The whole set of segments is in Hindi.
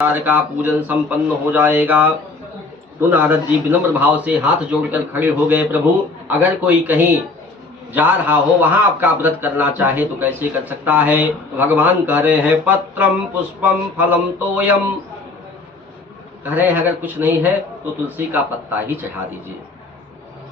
का पूजन संपन्न हो जाएगा। तो नारद जी विनम्र भाव से हाथ जोड़कर खड़े हो गए, प्रभु अगर कोई कहीं जा रहा हो, वहां आपका व्रत करना चाहे तो कैसे कर सकता है? तो भगवान कह रहे हैं पत्रम पुष्पम फलम तोयम, कह रहे हैं अगर कुछ नहीं है तो तुलसी का पत्ता ही चढ़ा दीजिए,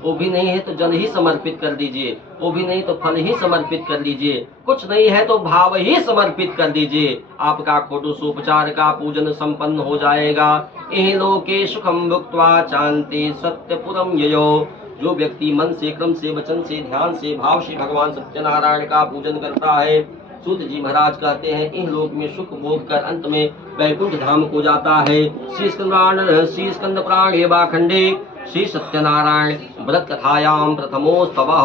वो भी नहीं है तो जल ही समर्पित कर दीजिए, वो भी नहीं तो फल ही समर्पित कर लीजिए, कुछ नहीं है तो भाव ही समर्पित कर दीजिए, आपका कोटोसोपचार का पूजन संपन्न हो जाएगा। एह लोके सुखम भुक्त्वा चान्ते सत्यपुरम ययो। जो व्यक्ति मन से, क्रम से, वचन से, ध्यान से, भाव से भगवान सत्यनारायण का पूजन करता है, सूत जी महाराज कहते हैं इन लोक में सुख भोग कर अंत में वैकुंठ धाम को जाता है। श्री स्कंद पुराण एवाखंडे श्री सत्यनारायण व्रत कथायां प्रथमोस्तवः।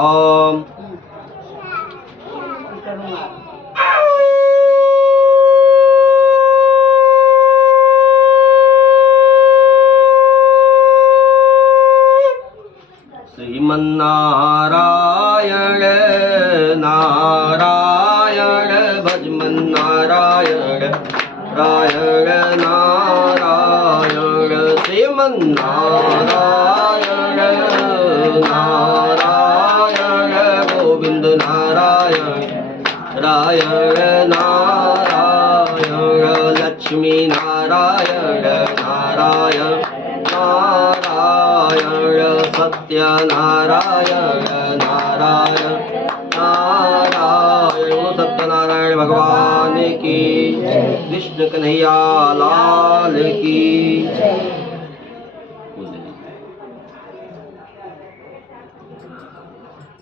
श्रीमन्नारायण नारायण भजमन नारायण रायण नारायण श्रीमन्नारायण नारायण गोविंद नारायण रायण नारायण लक्ष्मी नारायण नारायण नारायण सत्यनारायण नारायण नारायण। सत्यनारायण भगवान की, कृष्ण कन्हैया लाल की।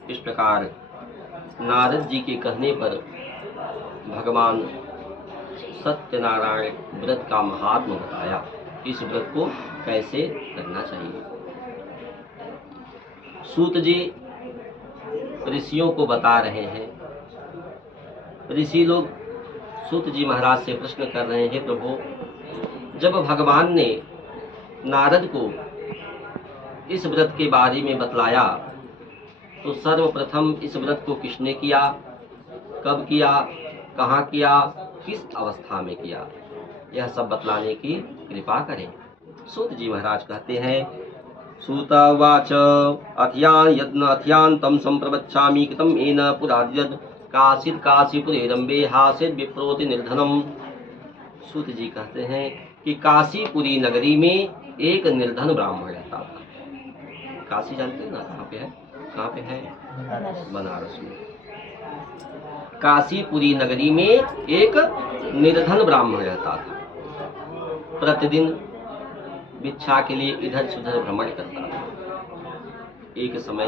इस प्रकार नारद जी के कहने पर भगवान सत्यनारायण व्रत का महात्म बताया, इस व्रत को कैसे करना चाहिए। सूत जी ऋषियों को बता रहे हैं। ऋषि लोग सूत जी महाराज से प्रश्न कर रहे हैं, प्रभु जब भगवान ने नारद को इस व्रत के बारे में बतलाया तो सर्वप्रथम इस व्रत को किसने किया, कब किया, कहाँ किया, किस अवस्था में किया, यह सब बतलाने की कृपा करें। सूत जी महाराज कहते हैं, सूतवाच अथ्यान यज्ञ अथ्यांतम संप्रवच्छामि कृतम येन पुराद्यद् काशीद काशीपुरे रंबे हासिद विप्रोति निर्धनम। सूत जी कहते हैं कि काशीपुरी नगरी में एक निर्धन ब्राह्मण रहता था। काशी जानते हैं ना कहाँ पे है? कहाँ पे है? बनारस में। काशीपुरी नगरी में एक निर्धन ब्राह्मण रहता था। प्रतिदिन भिक्षा के लिए इधर से उधर भ्रमण करता था। एक समय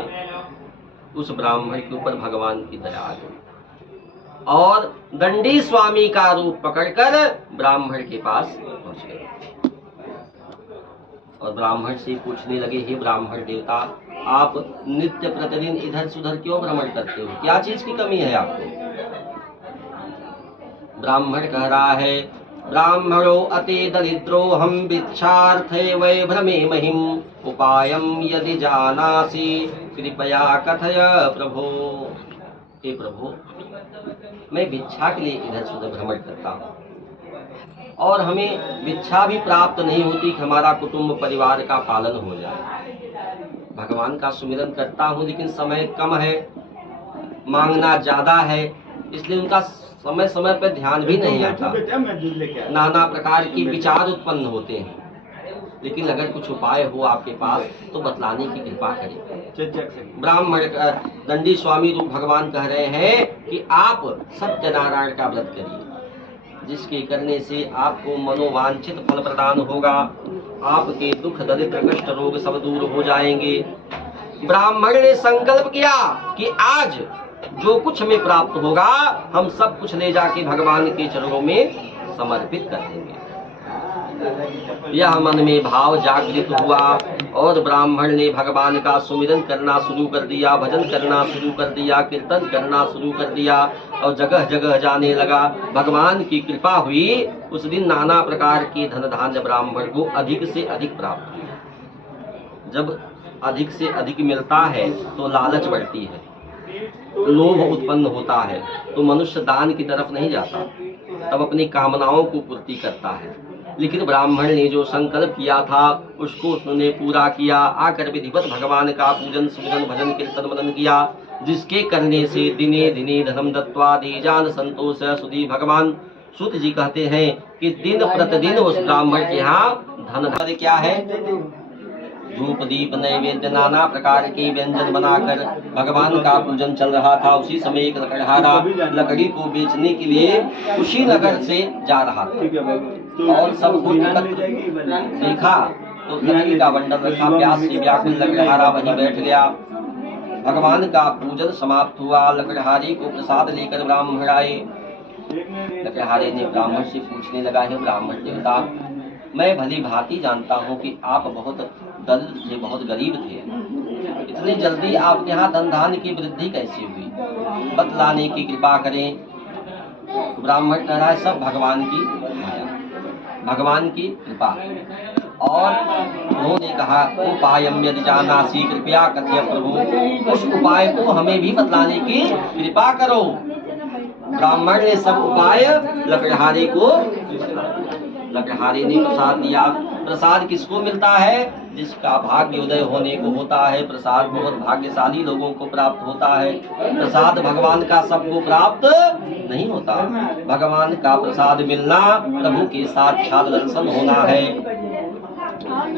उस ब्राह्मण के ऊपर भगवान की दया आ गई और दंडी स्वामी का रूप पकड़कर ब्राह्मण के पास पहुंच गए और ब्राह्मण से पूछने लगे, हे ब्राह्मण देवता, आप नित्य प्रतिदिन इधर से उधर क्यों भ्रमण करते हो? क्या चीज की कमी है आपको? ब्राह्मण कह रहा है, ब्राह्मणो अति दरिद्रो हम भिक्षार्थे वै भ्रमे महिम उपायम यदि जानासि कृपया कथय प्रभो। हे प्रभु, मैं भिक्षा के लिए इधर से उधर भ्रमण करता हूँ और हमें भिक्षा भी प्राप्त नहीं होती कि हमारा कुटुंब परिवार का पालन हो जाए। भगवान का सुमिरन करता हूँ लेकिन समय कम है, मांगना ज्यादा है, इसलिए उनका समय समय पर ध्यान भी नहीं आता। नाना प्रकार की विचार उत्पन्न होते हैं, लेकिन अगर कुछ उपाय हो आपके पास तो बतलाने की कृपा करें। ब्राह्मण दंडी स्वामी रूप भगवान कह रहे हैं कि आप सत्यनारायण का व्रत करिए, जिसके करने से आपको मनोवांछित फल प्रदान होगा, आपके दुख दरिद्र कष्ट रोग सब दूर हो जाएंगे। ब्राह्मण ने संकल्प किया कि आज जो कुछ हमें प्राप्त होगा हम सब कुछ ले जाके भगवान के चरणों में समर्पित कर देंगे। यह मन में भाव जागृत हुआ और ब्राह्मण ने भगवान का सुमिरन करना शुरू कर दिया, भजन करना शुरू कर दिया, कीर्तन करना शुरू कर दिया और जगह जगह जाने लगा। भगवान की कृपा हुई, उस दिन नाना प्रकार के धन धान्य ब्राह्मण को अधिक से अधिक प्राप्त हुआ। जब अधिक से अधिक मिलता है तो लालच बढ़ती है, लोभ उत्पन्न होता है, तो मनुष्य दान की तरफ नहीं जाता, तब अपनी कामनाओं को पूर्ति करता है। लेकिन ब्राह्मण ने जो संकल्प किया था उसको उसने पूरा किया। आकर विधिवत भगवान का पूजन सुमिरन भजन कीर्तन मनन किया, जिसके करने से दिने दिने धर्म दत्वा दीजान संतोष सुधी। भगवान सूत जी कहते हैं कि दिन प्रतिदिन उस ब्राह्मण के यहाँ धन क्या है, धूप दीप नैवेद्य नाना प्रकार के व्यंजन बनाकर भगवान का पूजन चल रहा था। उसी समय एक लकड़हारा लकड़ी को बेचने के लिए कुशीनगर से जा रहा था और सबको देखा तो लकड़ी का बंडल रखा, प्यास से व्याकुल लकड़हारा वहीं बैठ गया। भगवान का पूजन समाप्त हुआ, लकड़हारे को प्रसाद लेकर ब्राह्मण आए। लकड़हारे ने ब्राह्मण से पूछने लगा, है ब्राह्मण देवता, मैं भली भांति जानता हूँ कि आप बहुत दरिद्र थे, बहुत गरीब थे, इतनी जल्दी आपके यहाँ धन धान्य की वृद्धि कैसे हुई, बतलाने की कृपा करें। ब्राह्मण कह रहा है सब भगवान की माया, भगवान की कृपा। और उन्होंने कहा उपायम यदि जानासी कृपया कथय प्रभु, उस उपाय को हमें भी बतलाने की कृपा करो। ब्राह्मण ने सब उपाय लकड़हारे को, लकड़हारे ने प्रसाद दिया। प्रसाद किसको मिलता है, जिसका भाग्योदय होने को होता है। प्रसाद बहुत भाग्यशाली लोगों को प्राप्त होता है। प्रसाद भगवान का सबको प्राप्त नहीं होता। भगवान का प्रसाद मिलना प्रभु के साक्षात दर्शन होना है।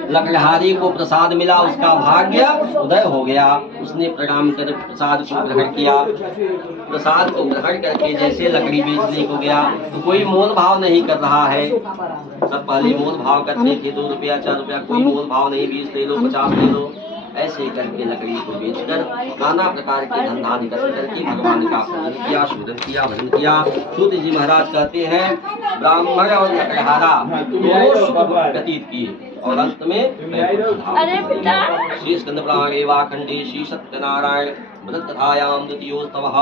लकड़हारे को प्रसाद मिला, उसका भाग्य उदय हो गया। उसने प्रणाम कर प्रसाद को ग्रहण किया। प्रसाद को ग्रहण करके जैसे लकड़ी बेचने को गया तो कोई मोल भाव नहीं कर रहा है। सब पहले मोल भाव करते थे, 2 रुपया 4 रुपया, कोई मोल भाव नहीं, 20 ले लो 50 ले लो, ऐसे करके लकड़ी को बेचकर नाना प्रकार के धन धान्य एकत्र करके भगवान का पूजन किया, सुमिरन किया, भजन किया। सूत जी महाराज कहते हैं ब्राह्मण और लकड़हारा दोनों सुख व्यतीत किए और अंत में श्री स्कंद पुराण एवाखंडे श्री सत्यनारायण व्रत कथायाम द्वितीयोत्तमः।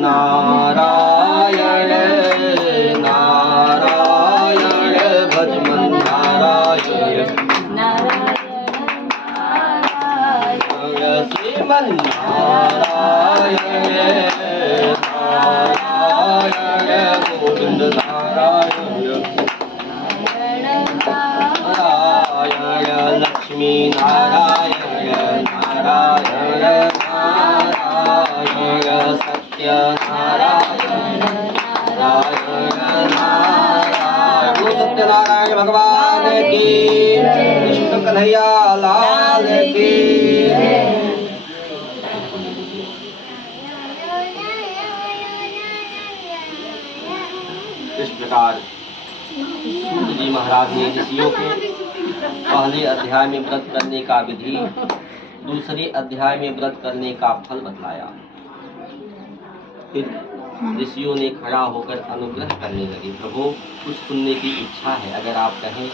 नारायण नारायण भजमन नारायण श्रीमन नारायण नारायण गोविंद नारायण नारायण लक्ष्मी नारायण नारायण नारायण सत्य नारायण नारायण नारायण। सत्यनारायण भगवान की, कृष्ण कन्हैया लाल की। इस प्रकार सूत जी महाराज ने ऋषियों के पहले अध्याय में व्रत करने का विधि, दूसरे अध्याय में व्रत करने का फल बतलाया। फिर ऋषियों ने खड़ा होकर अनुग्रह करने लगे, प्रभु कुछ सुनने की इच्छा है, अगर आप कहें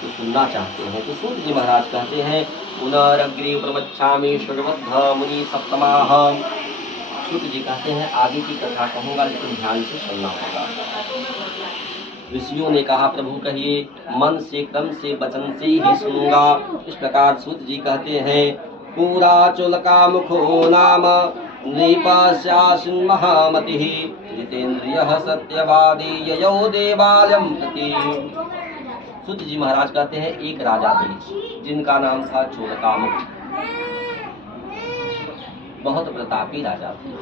तो सुनना चाहते हैं। तो सूत जी महाराज कहते हैं पुनरग्रे प्रवच्छामि शृण्वद्ध मुनि सप्तमाः। सूत जी कहते हैं आगे की कथा कहूँगा लेकिन ध्यान से सुनना होगा। ऋषियों ने कहा प्रभु कहिए, मन से क्रम से वचन से ही सुनूंगा। इस प्रकार सूत जी कहते हैं पूरा चुलका मुखो नाम नृपस्यासिन् महामतिः जितेन्द्रियः सत्यवादी ययो देवालयं प्रति। सूत जी महाराज कहते हैं एक राजा थे जिनका नाम था चोलकामुख। बहुत प्रतापी राजा थे,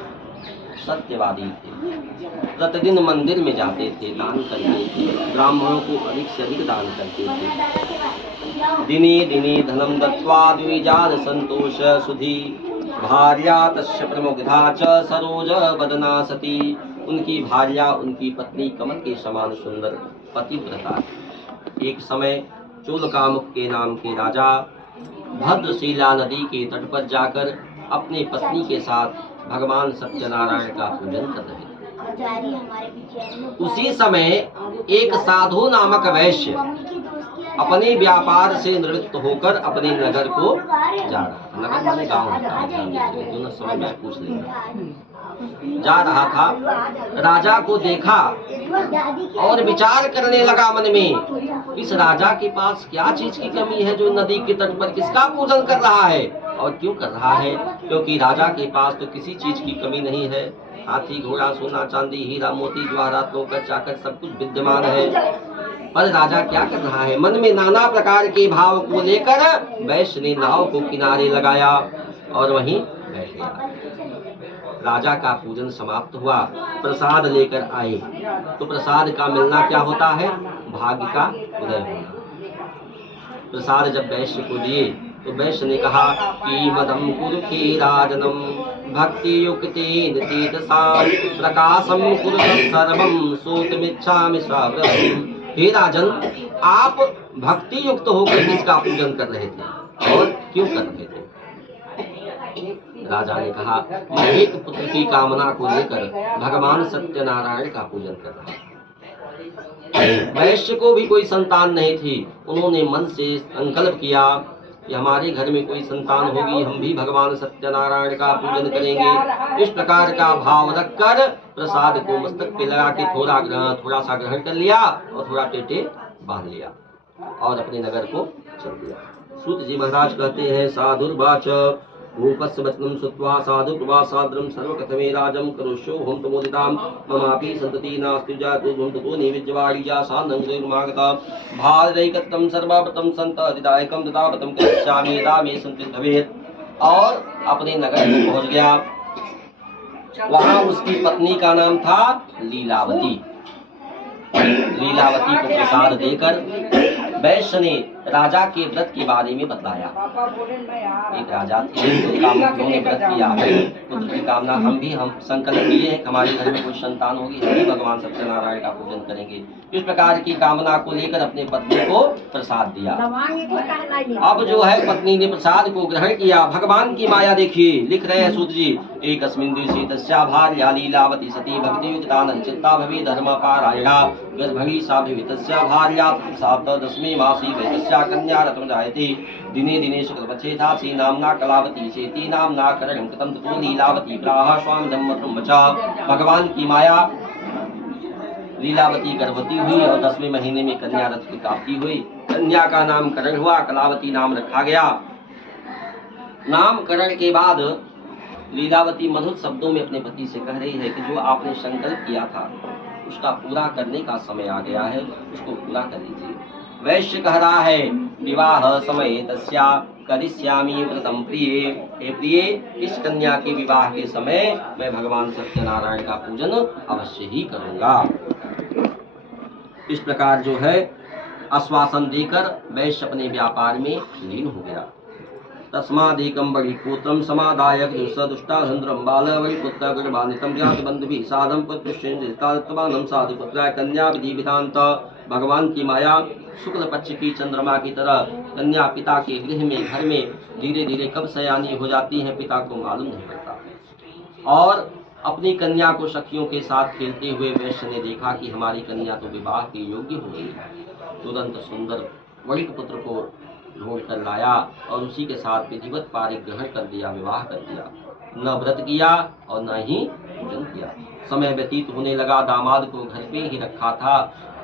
सत्यवादी थे, प्रतिदिन मंदिर में जाते थे, दान करते थे, ब्राह्मणों को अधिक से अधिक दान करते थे। दिने दिने धनम दत्त्वा द्विजान संतोष सुधी भार्या तस्य प्रमुग्धा च सरोज वदना सती। उनकी भार्या उनकी पत्नी कमल के समान सुंदर पतिव्रता। एक समय चोलकामुख के नाम के राजा भद्रशिला नदी के तट पर जाकर अपने पत्नी के साथ भगवान सत्यनारायण का पूजन कर रहे थे। उसी समय एक साधु नामक वैश्य अपने व्यापार से निवृत्त होकर अपने नगर को जा रहा था। नगर माने गाँव होता है, दोनों समय में पूछ लेंगे। जा रहा था, राजा को देखा और विचार करने लगा मन में, इस राजा के पास क्या चीज की कमी है जो नदी के तट पर किसका पूजन कर रहा है और क्यों कर रहा है? क्योंकि राजा के पास तो किसी चीज की कमी नहीं है। हाथी, घोड़ा, सोना, चांदी, हीरा, मोती, जवाहरात, नौकर, चाकर सब कुछ विद्यमान है। पर राजा क्या कर रहा है? मन में नाना प्रकार के भाव को लेकर वैश्य ने नाव को किनारे लगाया और वहीं बैठ गया। राजा का पूजन समाप्त हुआ, प्रसाद लेकर आए। तो प्रसाद का मिलना क्या होता है? भाग्य का उदय होना। प्रसाद जब वैश्य को दिए तो वैश्य ने कहा कि मदम कुरु राजनम भक्ति युक्तेन तेजसा प्रकाशम कुरु सर्वम सूतमिच्छामि स्वव्रतम। हे राजन, आप भक्ति युक्त होकर किसका पूजन कर रहे थे और क्यों कर रहे थे? राजा ने कहा, मैं एक पुत्र की कामना को लेकर भगवान सत्यनारायण का पूजन कर रहा था। वैश्य को भी कोई संतान नहीं थी। उन्होंने मन से संकल्प किया कि हमारे घर में कोई संतान होगी, हम भी भगवान सत्यनारायण का पूजन करेंगे। इस प्रकार का भाव रखकर प्रसाद को मस्तक पे लगा के थोड़ा सा ग्रहण कर लिया और थोड़ा टेटे बांध लिया और अपने नगर को चल दिया। सूत जी महाराज कहते हैं, साधुर्वाच भूपस्य वचनं श्रुत्वा साधु प्रवासाद्रं सर्वकथमे राजं करोष्यो हम तमोदितां ममापि सन्तति नास्ति जातो धुंधतो निविज्जवाडिया सानंगमागता भारदैकत्रं सर्वव्रतं संत अधिदायकं ददावतं करिष्यामि रामे संति भवेत्। और अपने नगर में पहुंच गया। वहां उसकी पत्नी का नाम था लीलावती। लीलावती को प्रसाद देकर वैश्य ने राजा के व्रत के बारे में बताया। एक राजा थे, उन्होंने व्रत किया, पुत्र की कामना, हम संकल्प किए हैं हमारे घर में कोई संतान होगी, हम भी भगवान सत्यनारायण का पूजन करेंगे। इस प्रकार की कामना को लेकर अपने पत्नी को प्रसाद दिया। अब जो है पत्नी ने प्रसाद को ग्रहण किया। भगवान की माया देखिए, लिख रहे हैं सूत जी, एकस्मिन् दिवसे तस्या भार्या लीलावती सती भक्ति युक्तानंद चित्ता भवि धर्म पारायणा गर्भवी सा भवि तस्या भार्या साप्त दशमे मासी वै तस्या कन्या रत्न जायते दिने दिने शुक्लपक्षे थासी नामना कलावती सेति नामना करणं कृतं ततो लीलावती प्राह स्वामी धम्मत्रं वचा। भगवान की माया, लीलावती गर्भवती हुई और 10वें महीने में कन्या रथ की प्राप्ति हुई। कन्या का नामकरण हुआ, कलावती नाम रखा गया। नामकरण के बाद लीलावती मधुर शब्दों में अपने पति से कह रही है कि जो आपने संकल्प किया था उसका पूरा करने का समय आ गया है, उसको पूरा कर लीजिए। वैश्य कह रहा है, विवाह समय तस्या करिष्यामि व्रतं प्रिये। हे प्रिय, इस कन्या के विवाह के समय मैं भगवान सत्यनारायण का पूजन अवश्य ही करूंगा। इस प्रकार जो है आश्वासन देकर वैश्य अपने व्यापार में लीन हो गया। तस्मादेकं बलिपुत्रं समादाय दुष्टाधन्द्रं बालवलिपुत्र गर्भान्वितं जातबन्धुभिः साधं पुत्रश्चेन्द्रितात्मानं साधुपुत्राय कन्या विधि विधांत। भगवान की माया शुक्ल पक्ष की चंद्रमा की तरह कन्या पिता के गृह में, घर में धीरे धीरे कब सयानी हो जाती है पिता को मालूम नहीं पड़ता। और अपनी कन्या को सखियों के साथ खेलते हुए वैश्य ने देखा कि हमारी कन्या तो विवाह के योग्य हो गई है। तुरंत सुंदर वणिक पुत्र को ढूंढ कर लाया और उसी के साथ विधिवत पारिक ग्रहण कर दिया, विवाह कर दिया। न व्रत किया और न ही पूजन किया। समय व्यतीत होने लगा, दामाद को घर पे ही रखा था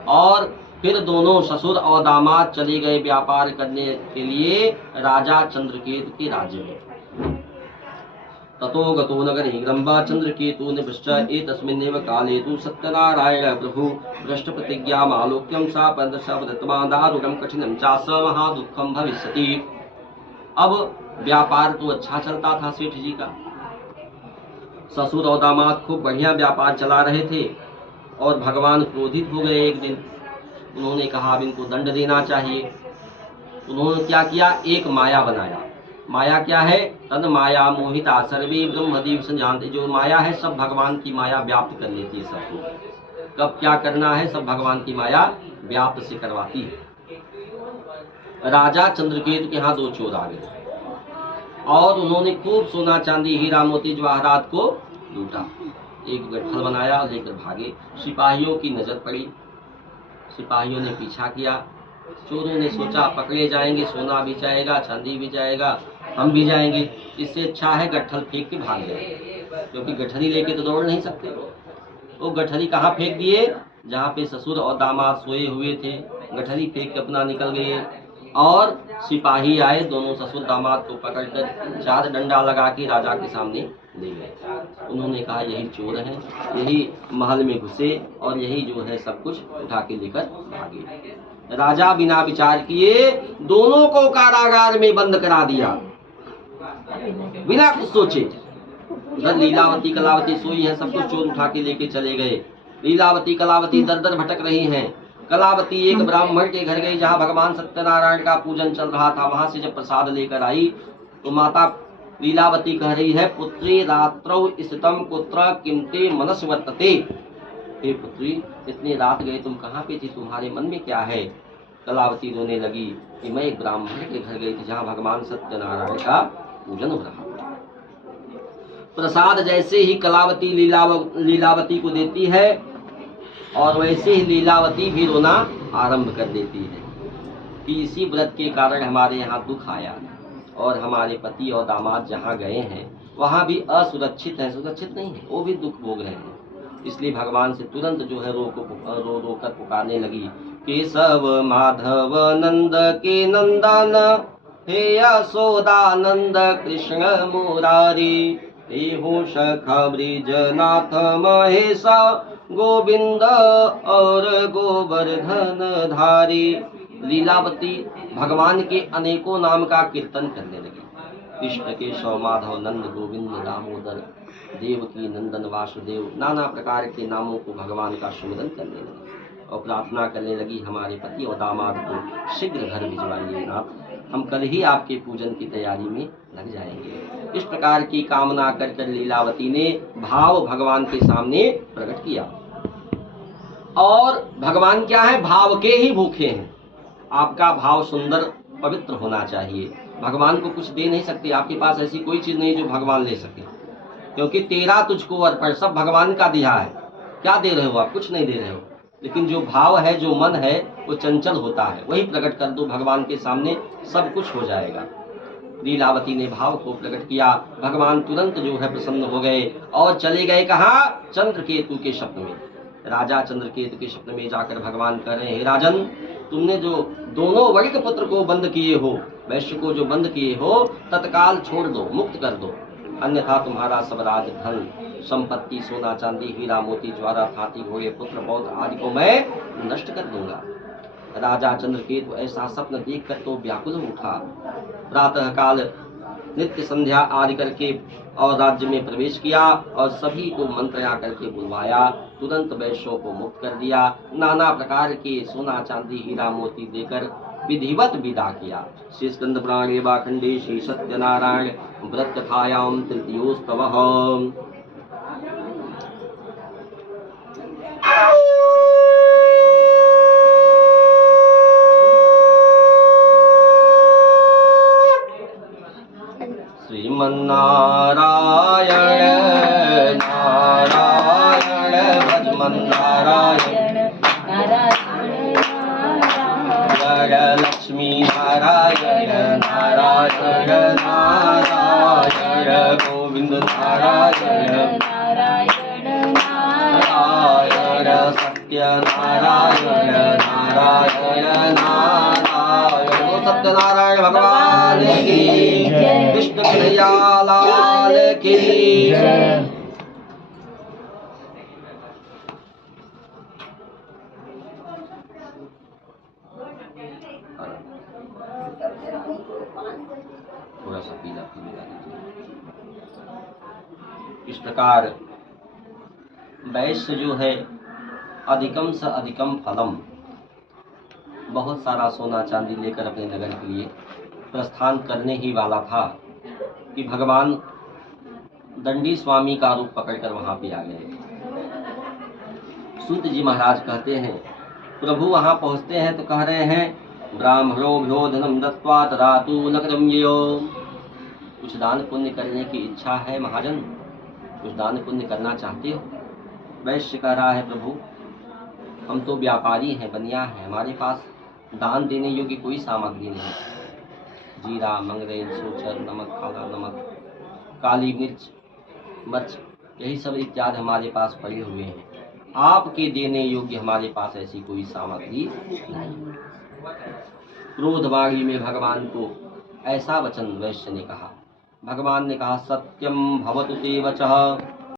और फिर दोनों ससुर और दामाद चले गए व्यापार करने के लिए राजा चंद्रकेतु के राज्य में। ततो गतो नगरे ग्रम्भा चंद्रकेतु निपश्च एतस्मिन्नेव काले तु सत्यनारायण प्रभु भ्रष्ट प्रतिज्ञाम् आलोक्यं सा पदशब्दत्वान् दारुणं कठिनं चास महादुःखं भविष्यति। अब व्यापार तो अच्छा चलता था सेठ जी का। ससुर और दामाद खूब बढ़िया व्यापार चला रहे थे और भगवान क्रोधित हो गए एक दिन। उन्होंने कहा अब इनको दंड देना चाहिए। उन्होंने क्या किया, एक माया बनाया। माया क्या है, तद माया मोहिता सर्वे ब्रह्मदीप संजानते। जो माया है सब भगवान की माया व्याप्त कर लेती है सबको। कब क्या करना है सब भगवान की माया व्याप्त से करवाती है। राजा चंद्रकेतु के यहाँ दो चोर आ गए और उन्होंने खूब सोना चांदी हीरा मोती जवाहरात को लूटा। एक गट्ठल बनाया और लेकर भागे। सिपाहियों की नजर पड़ी, सिपाहियों ने पीछा किया चोरों ने सोचा पकड़े जाएंगे, सोना भी जाएगा, चांदी भी जाएगा, हम भी जाएंगे, इससे अच्छा है गट्ठल फेंक के भाग गए, क्योंकि गठरी लेके तो दौड़ नहीं सकते। वो गठरी कहाँ फेंक दिए? जहाँ पे ससुर और दामाद सोए हुए थे, गठरी फेंक के अपना निकल गए। और सिपाही आए, दोनों ससुर दामाद को पकड़कर 4 डंडा लगा के राजा के सामने ले गए। उन्होंने कहा यही चोर हैं, यही महल में घुसे और यही जो है सब कुछ उठा के लेकर भागे। राजा बिना विचार किए दोनों को कारागार में बंद करा दिया, बिना कुछ सोचे। उधर लीलावती कलावती सोई है, सब कुछ चोर उठा के लेके चले गए। लीलावती कलावती दर दर भटक रही हैं। कलावती एक ब्राह्मण के घर गई जहाँ भगवान सत्यनारायण का पूजन चल रहा था। वहां से जब प्रसाद लेकर आई तो माता लीलावती कह रही है, पुत्री रात्रौ स्थितम कुत्र किमते मनस वर्तते। हे पुत्री, इतनी रात गए तुम कहाँ पे थी, तुम्हारे मन में क्या है? कलावती रोने लगी कि मैं एक ब्राह्मण के घर गई थी जहाँ भगवान सत्यनारायण का पूजन हो रहा था। प्रसाद जैसे ही कलावती लीलावती को देती है और वैसे ही लीलावती भी रोना आरंभ कर देती है कि इसी व्रत के कारण हमारे यहाँ दुख आया और हमारे पति और दामाद जहाँ गए हैं वहाँ भी असुरक्षित है, सुरक्षित नहीं है, वो भी दुख भोग रहे हैं। इसलिए भगवान से तुरंत जो है रो कर पुकारने लगी, केशव माधव नंद के नंदन, हे यशोदानंद कृष्ण मुरारी, हे हो सखा ब्रिजनाथ महेशा, गोविंद और गोवर्धन धारी। लीलावती भगवान के अनेकों नाम का कीर्तन करने लगी। कृष्ण केशव माधव नंद गोविंद दामोदर देवकी नंदन वासुदेव, नाना प्रकार के नामों को भगवान का सुमिरन करने लगी और प्रार्थना करने लगी, हमारे पति और दामाद को शीघ्र घर भिजवाइए नाथ, हम कल ही आपके पूजन की तैयारी में लग जाएंगे। इस प्रकार की कामना कर लीलावती ने भाव भगवान के सामने प्रकट किया। और भगवान क्या है? भाव के ही भूखे हैं। आपका भाव सुंदर पवित्र होना चाहिए। भगवान को कुछ दे नहीं सकते, आपके पास ऐसी कोई चीज नहीं जो भगवान ले सके, क्योंकि तेरा तुझको अर्पण, सब भगवान का दिया है। क्या दे रहे हो आप? कुछ नहीं दे रहे हो। लेकिन जो भाव है, जो मन है, वो चंचल होता है, वही प्रकट कर दो, भगवान के सामने सब कुछ हो जाएगा। लीलावती ने भाव को प्रकट किया, भगवान तुरंत जो है प्रसन्न हो गए और चले गए कहाँ? चंद्रकेतु के स्वप्न में। राजा चंद्रकेतु के स्वप्न में जाकर भगवान कह रहे हैं, हे राजन, तुमने जो दोनों वर्ग पुत्र को बंद किए हो, वैश्य को जो बंद किए हो, तत्काल छोड़ दो, मुक्त कर दो, अन्यथा तुम्हारा सब राज धन संपत्ति, सोना चांदी, हीरा मोती ज्वारा हाथी घोड़े पुत्र पौत्र आदि को मैं नष्ट कर दूंगा। राजा चंद्रकेतु ऐसा स्वप्न देखकर तो व्याकुल उठा। प्रातः काल नित्य संध्या आदि करके और राज्य में प्रवेश किया और सभी को मंत्रणा करके बुलवाया, तुरंत वैश्यों को मुक्त कर दिया, नाना प्रकार के सोना चांदी हीरा मोती देकर विधिवत विदा किया। श्री स्कंद पुराणे वाखंडे श्री सत्यनारायण व्रत कथायाम तृतीयोस्तवः। श्रीमन्नारायण नारायण भजमन्नारायण नारायण लक्ष्मी नारायण नारायण नारायण गोविंद नारायण नारायण नारायण सत्य नारायण नारायण नारायण। सत्यनारायण भगवान की, कृष्ण कन्हैया लाल की। थोड़ा सा पीला पीला। इस प्रकार वैश्य जो है अधिकम से अधिकम फलम, बहुत सारा सोना चांदी लेकर अपने नगर के लिए प्रस्थान करने ही वाला था कि भगवान दंडी स्वामी का रूप पकड़कर वहां पे आ गए। सूत जी महाराज कहते हैं, प्रभु वहां पहुंचते हैं तो कह रहे हैं, ब्राह्मणो भ्यो धनम दत्वा तदातु नकरम यो। कुछ दान पुण्य करने की इच्छा है महाजन, कुछ दान पुण्य करना चाहते हो? वैश्य कह रहा है, प्रभु हम तो व्यापारी हैं, बनिया हैं, हमारे पास दान देने योग्य कोई सामग्री नहीं। जीरा, मंगरेल, सूचर, नमक, काला नमक, काली मिर्च, मर्च, यही सब इत्यादि हमारे पास पड़े हुए हैं। आपके देने योग्य हमारे पास ऐसी कोई सामग्री नहीं। क्रोधवाणी में भगवान को ऐसा वचन वैश्य ने कहा। भगवान ने कहा, सत्यम भवतु ते वचः